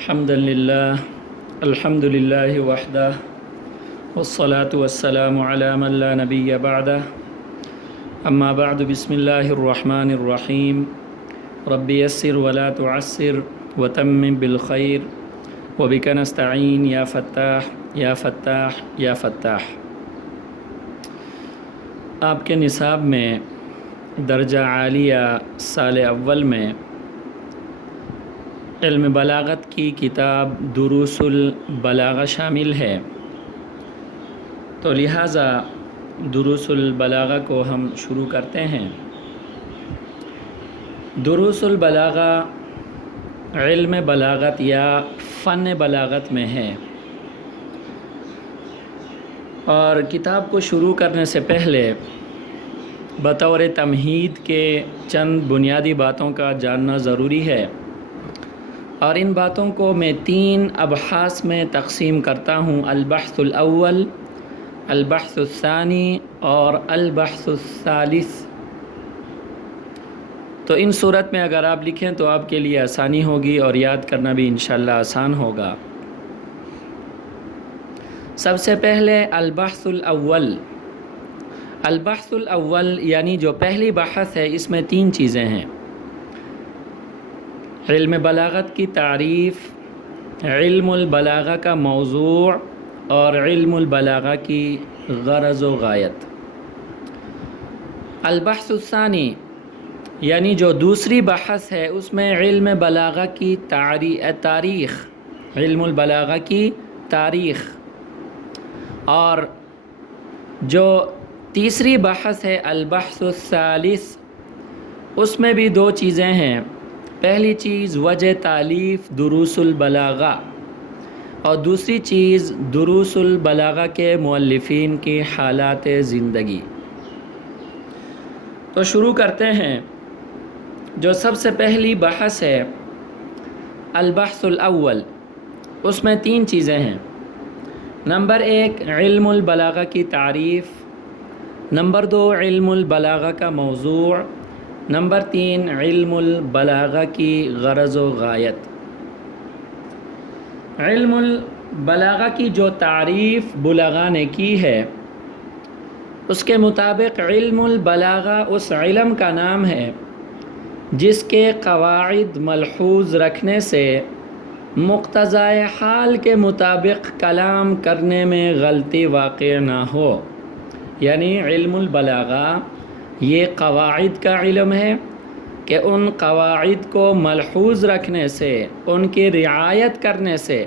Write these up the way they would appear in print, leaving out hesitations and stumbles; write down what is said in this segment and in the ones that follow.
الحمد لله وحده والصلاة والسلام على من لا نبي بعده أما بعد بسم الله الرحمن الرحيم رب يسر ولا تعسر وتمم بالخير وبك نستعين يا فتاح یا فتاح یا فتاح۔ آپ کے نصاب میں درجہ عالیہ سال اول میں علم بلاغت کی کتاب دروس البلاغہ شامل ہے، تو لہٰذا دروس البلاغہ کو ہم شروع کرتے ہیں۔ دروس البلاغہ علم بلاغت یا فن بلاغت میں ہے، اور کتاب کو شروع کرنے سے پہلے بطور تمہید کے چند بنیادی باتوں کا جاننا ضروری ہے، اور ان باتوں کو میں 3 ابحاث میں تقسیم کرتا ہوں: البحث الاول، البحث الثانی اور البحث الثالث۔ تو ان صورت میں اگر آپ لکھیں تو آپ کے لیے آسانی ہوگی اور یاد کرنا بھی انشاءاللہ آسان ہوگا۔ سب سے پہلے البحث الاول۔ البحث الاول یعنی جو پہلی بحث ہے، اس میں 3 چیزیں ہیں: علم بلاغت کی تعریف، علم البلاغہ کا موضوع، اور علم البلاغہ کی غرض و غایت۔ البحث الثانی یعنی جو دوسری بحث ہے، اس میں علم بلاغہ کی تاریخ، علم البلاغہ کی تاریخ، اور جو تیسری بحث ہے البحث الثالث، اس میں بھی 2 چیزیں ہیں۔ پہلی چیز وجہ تالیف دروس البلاغہ، اور دوسری چیز دروس البلاغہ کے مؤلفین کی حالات زندگی۔ تو شروع کرتے ہیں۔ جو سب سے پہلی بحث ہے البحث الاول، اس میں 3 چیزیں ہیں۔ نمبر 1 علم البلاغہ کی تعریف، نمبر 2 علم البلاغہ کا موضوع، نمبر 3 علم البلاغہ کی غرض و غایت۔ علم البلاغہ کی جو تعریف بلغاء نے کی ہے، اس کے مطابق علم البلاغہ اس علم کا نام ہے جس کے قواعد ملحوظ رکھنے سے مقتضائے حال کے مطابق کلام کرنے میں غلطی واقع نہ ہو۔ یعنی علم البلاغہ یہ قواعد کا علم ہے کہ ان قواعد کو ملحوظ رکھنے سے، ان کی رعایت کرنے سے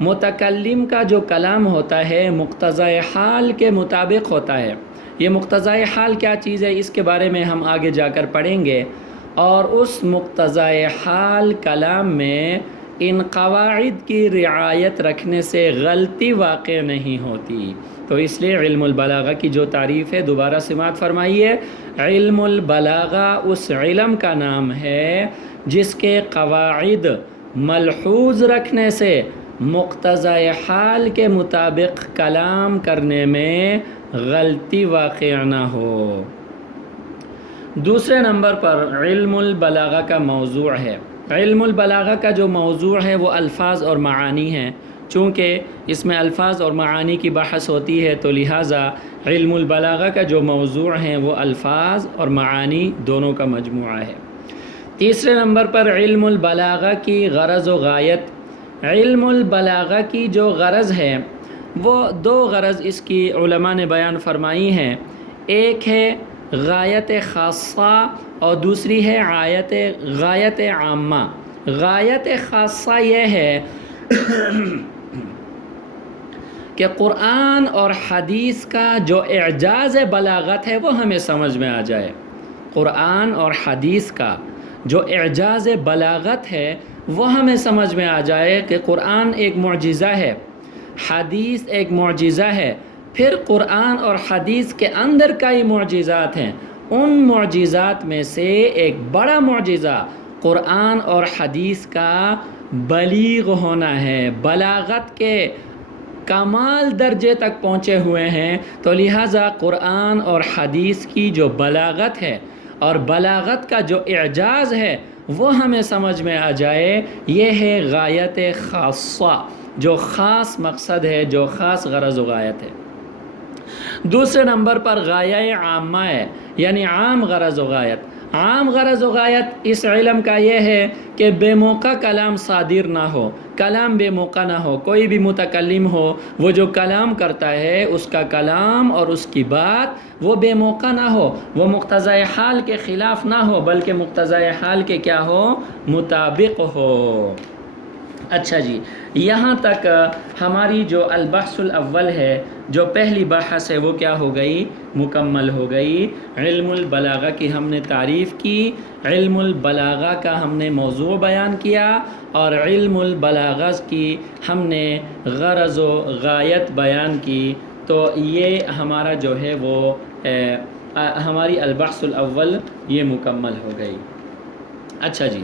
متکلم کا جو کلام ہوتا ہے مقتضائے حال کے مطابق ہوتا ہے۔ یہ مقتضائے حال کیا چیز ہے، اس کے بارے میں ہم آگے جا کر پڑھیں گے، اور اس مقتضائے حال کلام میں ان قواعد کی رعایت رکھنے سے غلطی واقع نہیں ہوتی۔ تو اس لیے علم البلاغہ کی جو تعریف ہے، دوبارہ سماعت فرمائیے، علم البلاغہ اس علم کا نام ہے جس کے قواعد ملحوظ رکھنے سے مقتضائے حال کے مطابق کلام کرنے میں غلطی واقع نہ ہو۔ دوسرے نمبر پر علم البلاغہ کا موضوع ہے۔ علم البلاغہ کا جو موضوع ہے وہ الفاظ اور معانی ہیں۔ چونکہ اس میں الفاظ اور معانی کی بحث ہوتی ہے، تو لہٰذا علم البلاغہ کا جو موضوع ہے وہ الفاظ اور معانی دونوں کا مجموعہ ہے۔ تیسرے نمبر پر علم البلاغہ کی غرض و غایت۔ علم البلاغہ کی جو غرض ہے، وہ 2 غرض اس کی علماء نے بیان فرمائی ہیں۔ ایک ہے غایت خاصہ اور دوسری ہے غایت عامہ۔ غایت خاصہ یہ ہے کہ قرآن اور حدیث کا جو اعجاز بلاغت ہے وہ ہمیں سمجھ میں آ جائے۔ قرآن اور حدیث کا جو اعجاز بلاغت ہے وہ ہمیں سمجھ میں آ جائے کہ قرآن ایک معجزہ ہے، حدیث ایک معجزہ ہے، پھر قرآن اور حدیث کے اندر کئی معجزات ہیں۔ ان معجزات میں سے ایک بڑا معجزہ قرآن اور حدیث کا بلیغ ہونا ہے، بلاغت کے کمال درجے تک پہنچے ہوئے ہیں۔ تو لہٰذا قرآن اور حدیث کی جو بلاغت ہے اور بلاغت کا جو اعجاز ہے، وہ ہمیں سمجھ میں آ جائے، یہ ہے غایت خاصہ، جو خاص مقصد ہے، جو خاص غرض و غایت ہے۔ دوسرے نمبر پر غایہ عامہ ہے، یعنی عام غرض و غایت۔ عام غرض و غایت اس علم کا یہ ہے کہ بے موقع کلام صادر نہ ہو، کلام بے موقع نہ ہو۔ کوئی بھی متکلم ہو، وہ جو کلام کرتا ہے اس کا کلام اور اس کی بات وہ بے موقع نہ ہو، وہ مقتضی حال کے خلاف نہ ہو، بلکہ مقتضی حال کے کیا ہو؟ مطابق ہو۔ اچھا جی، یہاں تک ہماری جو البحث الاول ہے، جو پہلی بحث ہے، وہ کیا ہو گئی؟ مکمل ہو گئی۔ علم البلاغہ کی ہم نے تعریف کی، علم البلاغہ کا ہم نے موضوع بیان کیا، اور علم البلاغہ کی ہم نے غرض و غایت بیان کی۔ تو یہ ہمارا جو ہے وہ ہماری البحث الاول یہ مکمل ہو گئی۔ اچھا جی،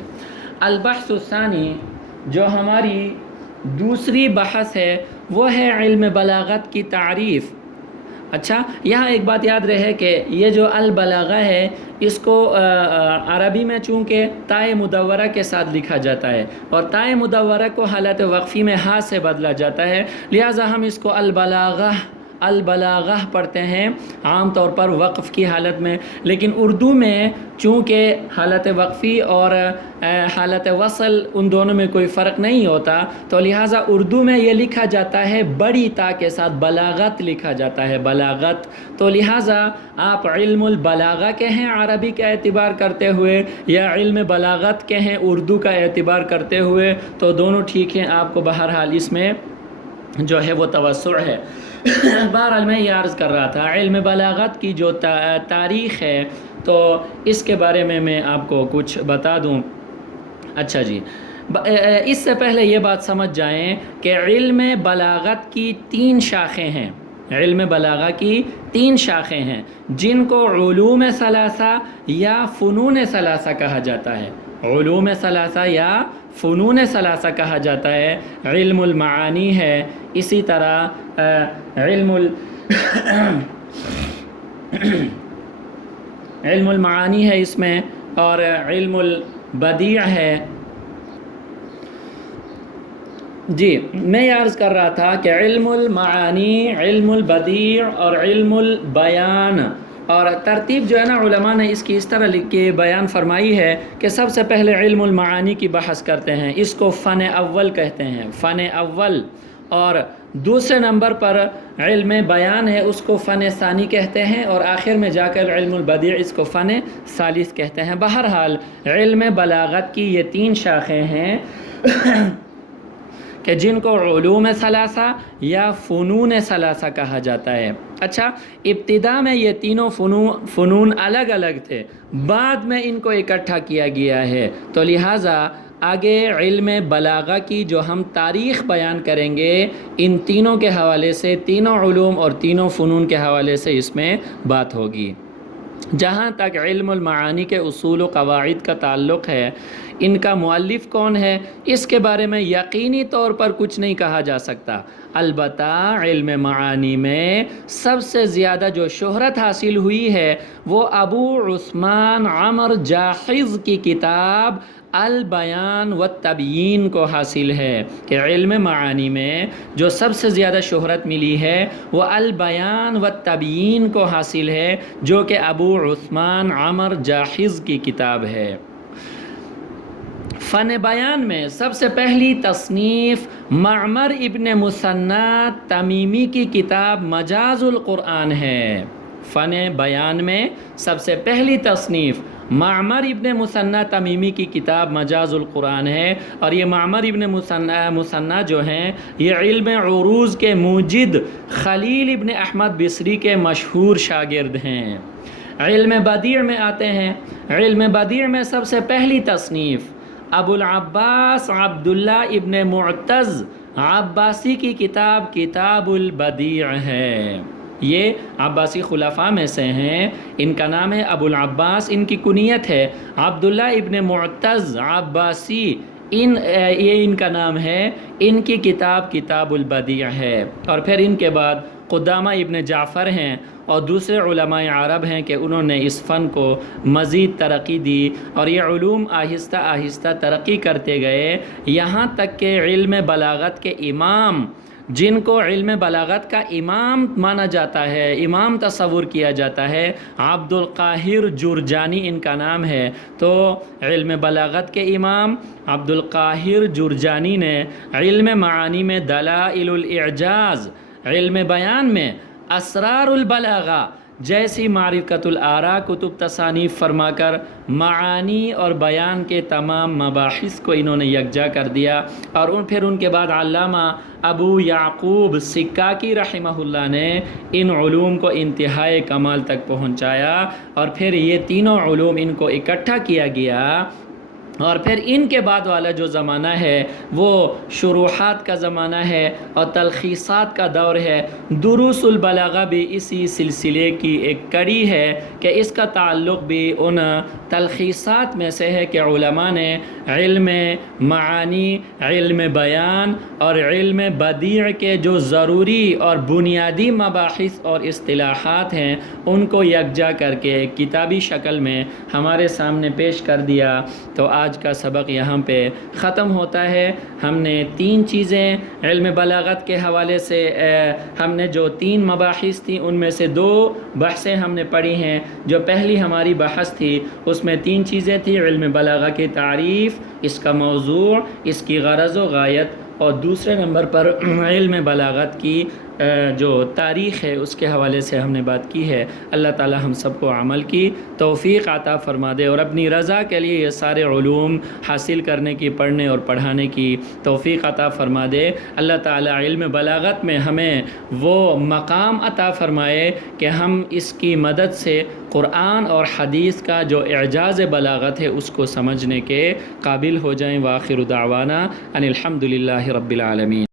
البحث الثانی جو ہماری دوسری بحث ہے وہ ہے علم بلاغت کی تعریف۔ اچھا، یہاں ایک بات یاد رہے کہ یہ جو البلاغہ ہے اس کو عربی میں چونکہ تائے مدورہ کے ساتھ لکھا جاتا ہے، اور تائے مدورہ کو حالت وقفی میں ہاں سے بدلا جاتا ہے، لہٰذا ہم اس کو البلاغہ پڑھتے ہیں عام طور پر وقف کی حالت میں۔ لیکن اردو میں چونکہ حالت وقفی اور حالت وصل ان دونوں میں کوئی فرق نہیں ہوتا، تو لہٰذا اردو میں یہ لکھا جاتا ہے بڑی تا کے ساتھ، بلاغت لکھا جاتا ہے، بلاغت۔ تو لہٰذا آپ علم البلاغہ کہیں عربی کا اعتبار کرتے ہوئے، یا علم بلاغت کہیں اردو کا اعتبار کرتے ہوئے، تو دونوں ٹھیک ہیں، آپ کو بہرحال اس میں جو ہے وہ توسع ہے۔ بہرحال میں یہ عرض کر رہا تھا، علم بلاغت کی جو تاریخ ہے تو اس کے بارے میں آپ کو کچھ بتا دوں۔ اچھا جی، اس سے پہلے یہ بات سمجھ جائیں کہ علم بلاغت کی 3 شاخیں ہیں۔ علم بلاغہ کی 3 شاخیں ہیں، جن کو علوم ثلاثہ یا فنون ثلاثہ کہا جاتا ہے۔ علوم ثلاثہ یا فنون ثلاثہ کہا جاتا ہے۔ علم المعانی ہے، اسی طرح علم المعانی ہے اس میں، اور علم البدیع ہے۔ جی، میں یہ عرض کر رہا تھا کہ علم المعانی، علم البدیع اور علم البیان، اور ترتیب جو ہے نا علماء نے اس کی اس طرح لکھ کے بیان فرمائی ہے کہ سب سے پہلے علم المعانی کی بحث کرتے ہیں، اس کو فن اول کہتے ہیں، فن اول۔ اور دوسرے نمبر پر علم بیان ہے، اس کو فن ثانی کہتے ہیں، اور آخر میں جا کر علم البدیع اس کو فن ثالث کہتے ہیں۔ بہرحال علم بلاغت کی یہ 3 شاخیں ہیں کہ جن کو علوم ثلاثہ یا فنون ثلاثہ کہا جاتا ہے۔ اچھا، ابتدا میں یہ تینوں فنون الگ الگ تھے، بعد میں ان کو اکٹھا کیا گیا ہے، تو لہٰذا آگے علم بلاغہ کی جو ہم تاریخ بیان کریں گے، ان تینوں کے حوالے سے، تینوں علوم اور تینوں فنون کے حوالے سے اس میں بات ہوگی۔ جہاں تک علم المعانی کے اصول و قواعد کا تعلق ہے، ان کا مؤلف کون ہے اس کے بارے میں یقینی طور پر کچھ نہیں کہا جا سکتا۔ البتہ علم معانی میں سب سے زیادہ جو شہرت حاصل ہوئی ہے وہ ابو عثمان عمر جاحظ کی کتاب البیان والتبیین کو حاصل ہے، کہ علم معانی میں جو سب سے زیادہ شہرت ملی ہے وہ البیان والتبیین کو حاصل ہے، جو کہ ابو عثمان عمر جاحظ کی کتاب ہے۔ فن بیان میں سب سے پہلی تصنیف معمر ابن مثنی تمیمی کی کتاب مجاز القرآن ہے۔ فن بیان میں سب سے پہلی تصنیف معمر ابن مثنی تمیمی کی کتاب مجاز القرآن ہے، اور یہ معمر ابن مثنی جو ہیں یہ علم عروض کے موجد خلیل ابن احمد بصری کے مشہور شاگرد ہیں۔ علم بدیع میں آتے ہیں، علم بدیع میں سب سے پہلی تصنیف ابو العباس عبداللہ ابن معتز عباسی کی کتاب کتاب البدیع ہے۔ یہ عباسی خلفاء میں سے ہیں، ان کا نام ہے ابو العباس، ان کی کنیت ہے عبداللہ ابن معتز عباسی، یہ ان کا نام ہے، ان کی کتاب کتاب البدیع ہے۔ اور پھر ان کے بعد قدامہ ابن جعفر ہیں اور دوسرے علماء عرب ہیں کہ انہوں نے اس فن کو مزید ترقی دی اور یہ علوم آہستہ آہستہ ترقی کرتے گئے، یہاں تک کہ علم بلاغت کے امام، جن کو علم بلاغت کا امام مانا جاتا ہے، امام تصور کیا جاتا ہے، عبد القاہر جرجانی ان کا نام ہے، تو علم بلاغت کے امام عبد القاہر جرجانی نے علم معانی میں دلائل الاعجاز، علم بیان میں اسرار البلاغہ جیسی معرفت الآراء کتب تصانیف فرما کر معانی اور بیان کے تمام مباحث کو انہوں نے یکجا کر دیا، اور پھر ان کے بعد علامہ ابو یعقوب سکاکی رحمہ اللہ نے ان علوم کو انتہائی کمال تک پہنچایا، اور پھر یہ تینوں علوم ان کو اکٹھا کیا گیا، اور پھر ان کے بعد والا جو زمانہ ہے وہ شروحات کا زمانہ ہے اور تلخیصات کا دور ہے۔ دروس البلاغہ بھی اسی سلسلے کی ایک کڑی ہے کہ اس کا تعلق بھی ان تلخیصات میں سے ہے کہ علماء نے علم معانی، علم بیان اور علم بدیع کے جو ضروری اور بنیادی مباحث اور اصطلاحات ہیں ان کو یکجا کر کے کتابی شکل میں ہمارے سامنے پیش کر دیا۔ تو آج کا سبق یہاں پہ ختم ہوتا ہے۔ ہم نے 3 چیزیں علم بلاغت کے حوالے سے ہم نے جو 3 مباحث تھیں ان میں سے 2 بحثیں ہم نے پڑھی ہیں۔ جو پہلی ہماری بحث تھی اس میں 3 چیزیں تھیں: علم بلاغہ کی تعریف، اس کا موضوع، اس کی غرض و غایت، اور دوسرے نمبر پر علم بلاغت کی جو تاریخ ہے اس کے حوالے سے ہم نے بات کی ہے۔ اللہ تعالی ہم سب کو عمل کی توفیق عطا فرما دے اور اپنی رضا کے لیے یہ سارے علوم حاصل کرنے کی، پڑھنے اور پڑھانے کی توفیق عطا فرما دے۔ اللہ تعالی علم بلاغت میں ہمیں وہ مقام عطا فرمائے کہ ہم اس کی مدد سے قرآن اور حدیث کا جو اعجاز بلاغت ہے اس کو سمجھنے کے قابل ہو جائیں۔ وآخر دعوانا ان الحمد للہ رب العالمین۔